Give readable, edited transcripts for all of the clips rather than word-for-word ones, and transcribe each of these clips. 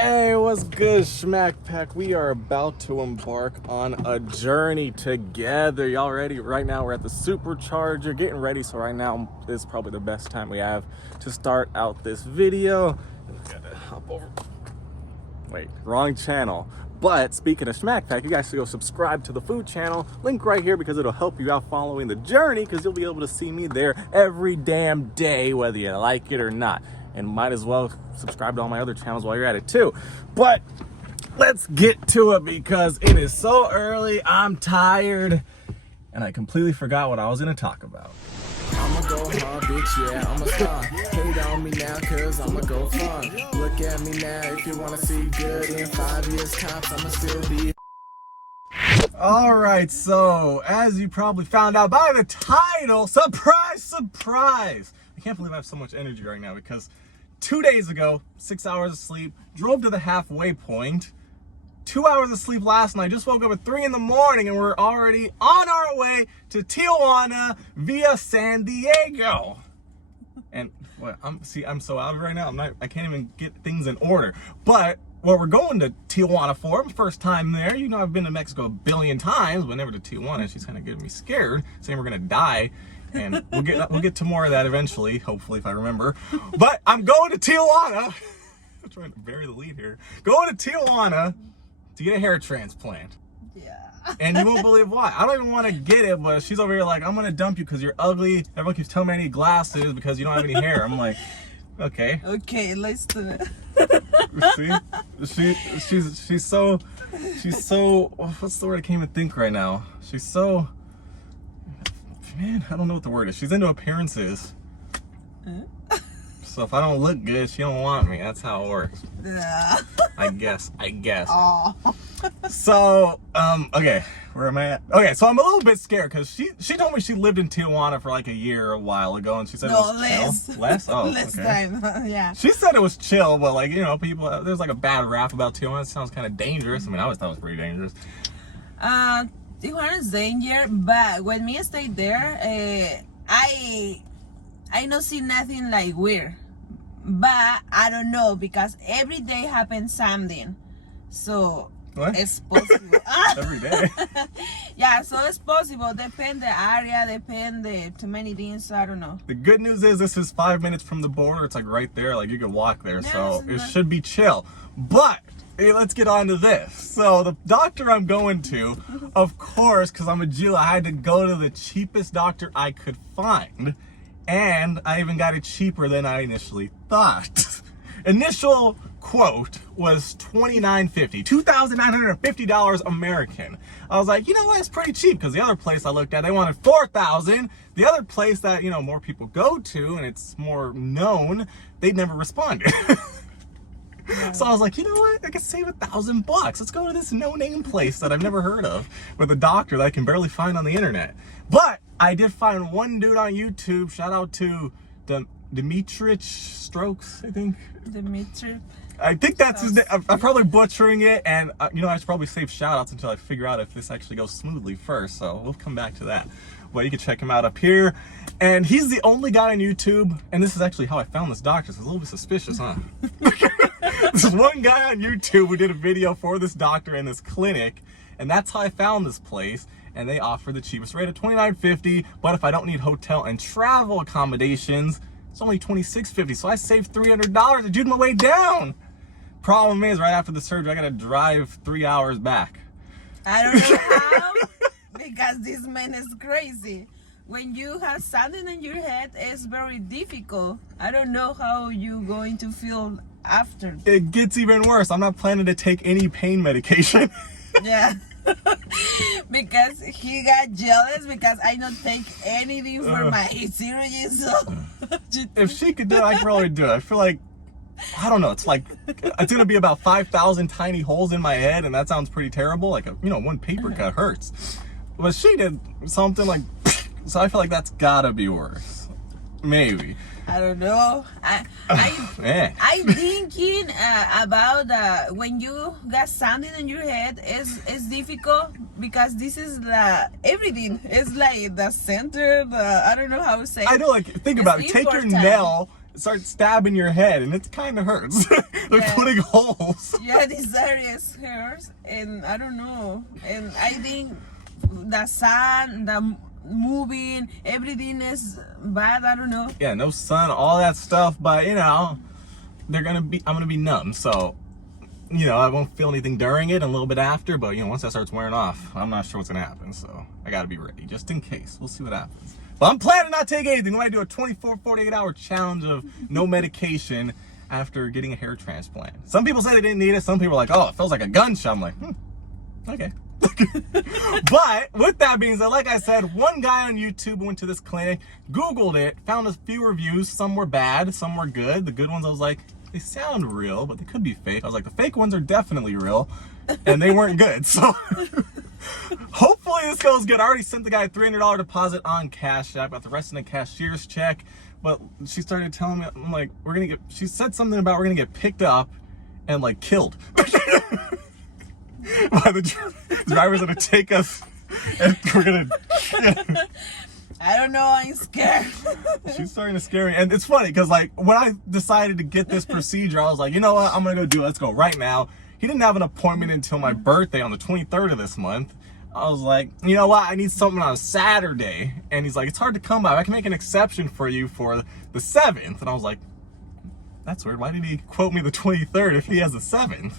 Hey, what's good, Schmack Pack? We are about to embark on a journey together. Y'all ready? Right now, we're at the supercharger getting ready. So right now is probably the best time we have to start out this video. Gotta hop over. Wait, wrong channel. But speaking of Schmack Pack, you guys should go subscribe to the food channel. Link right here because it'll help you out following the journey, because you'll be able to see me there every damn day, whether you like it or not. And might as well subscribe to all my other channels while you're at it too. But let's get to it because it is so early, I'm tired, and I completely forgot what I was gonna talk about. I'ma go hard, bitch, yeah, I'm a star. Hate on me now, cause I'ma go far. Look at me now, if you wanna see good in 5 years tops, I'ma still be. Alright, so as you probably found out by the title, surprise, surprise! I can't believe I have so much energy right now because 2 days ago, 6 hours of sleep, drove to the halfway point, 2 hours of sleep last night, just woke up at 3 in the morning and we're already on our way to Tijuana via San Diego. And what, I'm so out of it right now, I can't even get things in order. But what we're going to Tijuana for, first time there. You know, I've been to Mexico a billion times, but never to Tijuana. She's kind of getting me scared, saying we're gonna die. And we'll get to more of that eventually, hopefully, if I remember. But I'm going to Tijuana. I'm trying to bury the lead here. Going to Tijuana to get a hair transplant. Yeah. And you won't believe why. I don't even want to get it, but she's over here like, I'm gonna dump you because you're ugly. Everyone keeps telling me I need glasses because you don't have any hair. I'm like, okay. Okay, let's do it. See, she's so. What's the word I can't even think right now? She's so. Man, I don't know what the word is. She's into appearances. So if I don't look good, she don't want me. That's how it works. Yeah. I guess. Oh. So, okay, where am I at? Okay, so I'm a little bit scared because she told me she lived in Tijuana for like a year a while ago, and she said it was less. chill. Less? Oh, less okay. time. Yeah. She said it was chill, but like, you know, people, there's like a bad rap about Tijuana. It sounds kind of dangerous. I mean, I always thought it was pretty dangerous. Tijuana is danger, but when me stayed there, I don't see nothing like weird. But I don't know because every day happens something, so What? it's possible. Every day. Yeah, so it's possible. Depend the area, depend too many things. I don't know. The good news is this is 5 minutes from the border. It's like right there. Like you can walk there, so it should be chill. But hey, let's get on to this. So the doctor I'm going to, of course, because I'm a Jew, I had to go to the cheapest doctor I could find. And I even got it cheaper than I initially thought. Initial quote was $2,950, $2,950 American. I was like, you know what, it's pretty cheap, because the other place I looked at, they wanted $4,000. The other place that, you know, more people go to and it's more known, they'd never responded. So I was like, you know what, I could save $1,000 bucks. Let's go to this no-name place that I've never heard of with a doctor that I can barely find on the internet. But I did find one dude on YouTube, shout out to Dimitrich Strokes, I think. Dimitri. I think that's his name. I'm probably butchering it, and you know, I should probably save shout outs until I figure out if this actually goes smoothly first, so we'll come back to that. But you can check him out up here. And he's the only guy on YouTube, and this is actually how I found this doctor, so it's a little bit suspicious, huh? This is one guy on YouTube who did a video for this doctor in this clinic, and that's how I found this place. And they offer the cheapest rate of $2,950, but if I don't need hotel and travel accommodations, it's only $2,650. So I saved $300. I did my way down. Problem is, right after the surgery, I gotta drive 3 hours back. I don't know how, because this man is crazy. When you have something in your head, it's very difficult. I don't know how you're going to feel after. It gets even worse. I'm not planning to take any pain medication. Yeah. Because he got jealous because I don't take anything for my surgery. So if she could do it, I could probably do it. I feel like, I don't know, it's like, it's gonna be about 5,000 tiny holes in my head, and that sounds pretty terrible. Like, you know, one paper cut hurts. But she did something like, so I feel like that's gotta be worse. Maybe. I don't know. I thinking about when you got something in your head. It's difficult because this is the everything. It's like the center. I don't know how to say. I know. Like think about it. Take your nail start stabbing your head, and it kind of hurts. They're putting holes. Yeah, these areas hurts, and I don't know. And I think the sun, the moving, everything is bad. I don't know. Yeah, no sun, all that stuff, but you know, I'm gonna be numb, so you know, I won't feel anything during it and a little bit after, but you know, once that starts wearing off, I'm not sure what's gonna happen, so I gotta be ready, just in case. We'll see what happens. But I'm planning not to take anything. We might do a 48 hour challenge of no medication after getting a hair transplant. Some people say they didn't need it, some people are like, oh, it feels like a gunshot. I'm like, okay. But with that being said, like I said, one guy on YouTube went to this clinic, Googled it, found a few reviews. Some were bad, some were good. The good ones, I was like, they sound real, but they could be fake. I was like, the fake ones are definitely real, and they weren't good. So hopefully this goes good. I already sent the guy a $300 deposit on Cash App, got the rest in a cashier's check. But she started telling me, I'm like, she said something about we're gonna get picked up and like killed. By the driver's gonna take us and we're gonna I don't know, I'm scared. She's starting to scare me. And it's funny because like when I decided to get this procedure, I was like, you know what, I'm gonna go do it. Let's go right now. He didn't have an appointment until my birthday on the 23rd of this month. I was like, you know what, I need something on a Saturday. And he's like, it's hard to come by. I can make an exception for you for the 7th. And I was like, that's weird. Why did he quote me the 23rd if he has the 7th?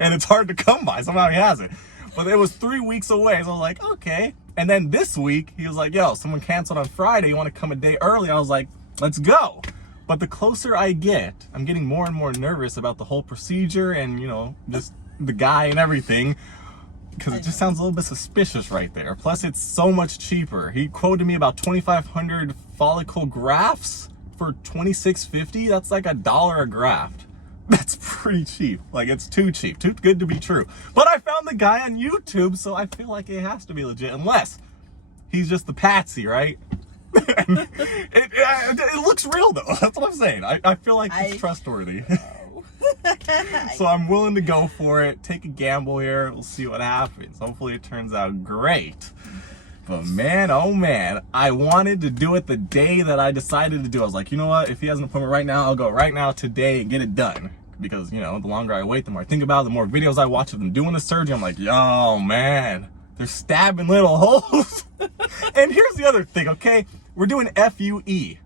And it's hard to come by. Somehow he has it. But it was 3 weeks away. So I was like, okay. And then this week, he was like, yo, someone canceled on Friday. You want to come a day early? I was like, let's go. But the closer I get, I'm getting more and more nervous about the whole procedure and, you know, just the guy and everything. Because it just sounds a little bit suspicious right there. Plus, it's so much cheaper. He quoted me about 2,500 follicle grafts for $26.50. That's like $1 a graft. That's pretty cheap. Like, it's too cheap, too good to be true. But I found the guy on YouTube, so I feel like it has to be legit, unless he's just the patsy, right? it looks real though. That's what I'm saying. I feel like it's trustworthy. So I'm willing to go for it, take a gamble here. We'll see what happens. Hopefully it turns out great. But man, oh man, I wanted to do it the day that I decided to do it. I was like, you know what? If he has an appointment right now, I'll go right now today and get it done. Because, you know, the longer I wait, the more I think about it, the more videos I watch of them doing the surgery. I'm like, yo, man, they're stabbing little holes. And here's the other thing, okay? We're doing FUE.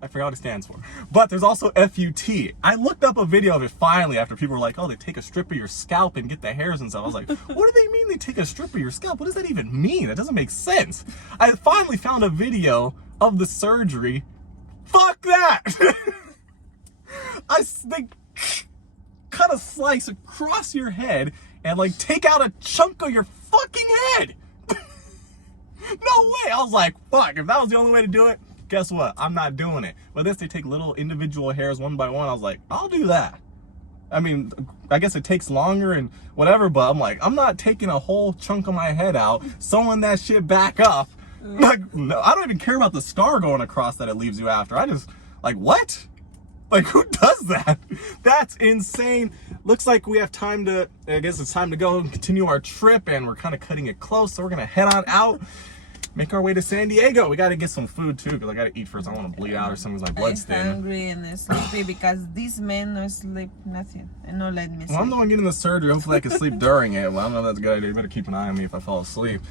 I forgot what it stands for. But there's also FUT. I looked up a video of it finally after people were like, oh, they take a strip of your scalp and get the hairs and stuff. I was like, what do they mean they take a strip of your scalp? What does that even mean? That doesn't make sense. I finally found a video of the surgery. Fuck that! They cut a slice across your head and like take out a chunk of your fucking head. No way! I was like, fuck, if that was the only way to do it, guess what? I'm not doing it. But this, they take little individual hairs one by one. I was like, I'll do that. I mean, I guess it takes longer and whatever, but I'm like, I'm not taking a whole chunk of my head out, sewing that shit back up. Like, no, I don't even care about the scar going across that it leaves you after. I just, like, what? Like, who does that? That's insane. Looks like we have time to, I guess it's time to go and continue our trip, and we're kind of cutting it close, so we're going to head on out. Make our way to San Diego. We got to get some food too, because I got to eat first. I don't want to bleed out or something's like blood stain. I'm hungry and sleepy because these men no sleep nothing and no let me sleep. Well, I'm the one getting the surgery. Hopefully I can sleep during it. Well, I don't know if that's a good idea. You better keep an eye on me if I fall asleep.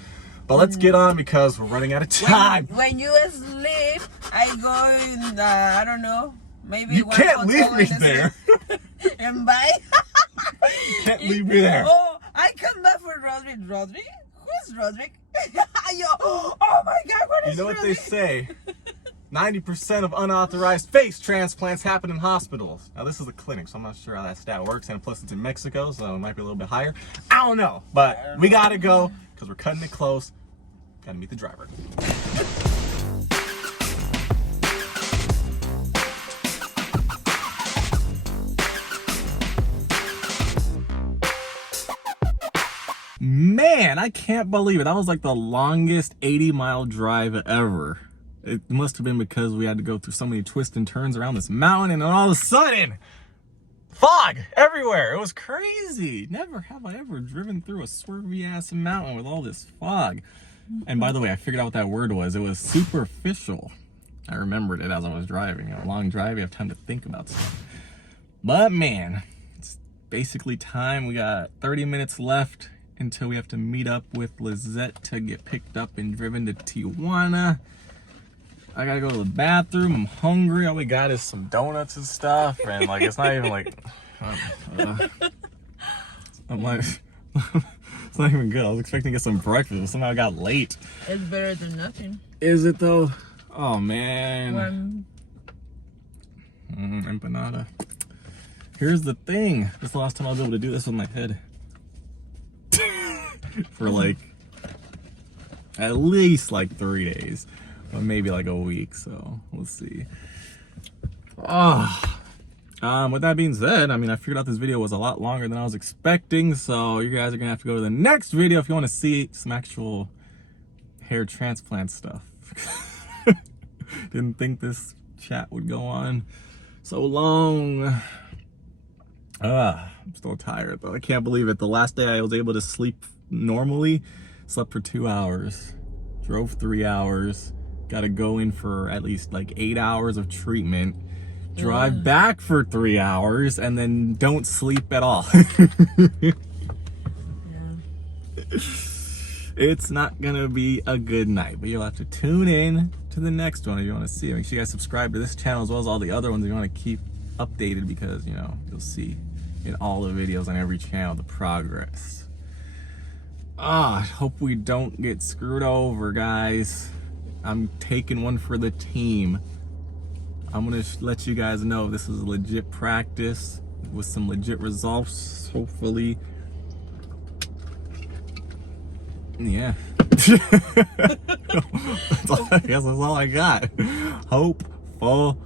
But let's get on because we're running out of time. When you sleep, I go in, I don't know, maybe you can't leave me there. And bye. You can't leave me there. Oh, I come back for Rodrick. Rodrick? Who's Rodrick? Oh my God, what is You know what Rodrick? they say? 90% of unauthorized face transplants happen in hospitals. Now this is a clinic, so I'm not sure how that stat works, and plus it's in Mexico, so it might be a little bit higher. I don't know, but we gotta go because we're cutting it close. Gotta meet the driver. Man, I can't believe it. That was like the longest 80-mile drive ever. It must have been because we had to go through so many twists and turns around this mountain, and then all of a sudden, fog everywhere. It was crazy. Never have I ever driven through a swervy-ass mountain with all this fog. And by the way, I figured out what that word was. It was superficial. I remembered it as I was driving. You know, long drive, you have time to think about stuff. But man, it's basically time. We got 30 minutes left until we have to meet up with Lizette to get picked up and driven to Tijuana. I gotta go to the bathroom. I'm hungry. All we got is some donuts and stuff, and like it's not even like I'm like it's not even good. I was expecting to get some breakfast, but somehow I got late. It's better than nothing. Is it though? Oh man. When... empanada. Here's the thing. This is the last time I'll be able to do this with my head. For like at least like 3 days, or maybe like a week. So we'll see. With that being said, I mean, I figured out this video was a lot longer than I was expecting. So you guys are gonna have to go to the next video if you want to see some actual hair transplant stuff. Didn't think this chat would go on so long. I'm still tired though. I can't believe it. The last day I was able to sleep normally, slept for 2 hours, drove 3 hours, got to go in for at least like 8 hours of treatment, drive back for 3 hours, and then don't sleep at all. It's not gonna be a good night, but you'll have to tune in to the next one if you want to see it. Make sure you guys subscribe to this channel as well as all the other ones if you want to keep updated, because you know you'll see in all the videos on every channel the progress. I hope we don't get screwed over, guys. I'm taking one for the team. I'm gonna let you guys know this is a legit practice with some legit results, hopefully. Yeah. I guess that's all I got. Hopefully.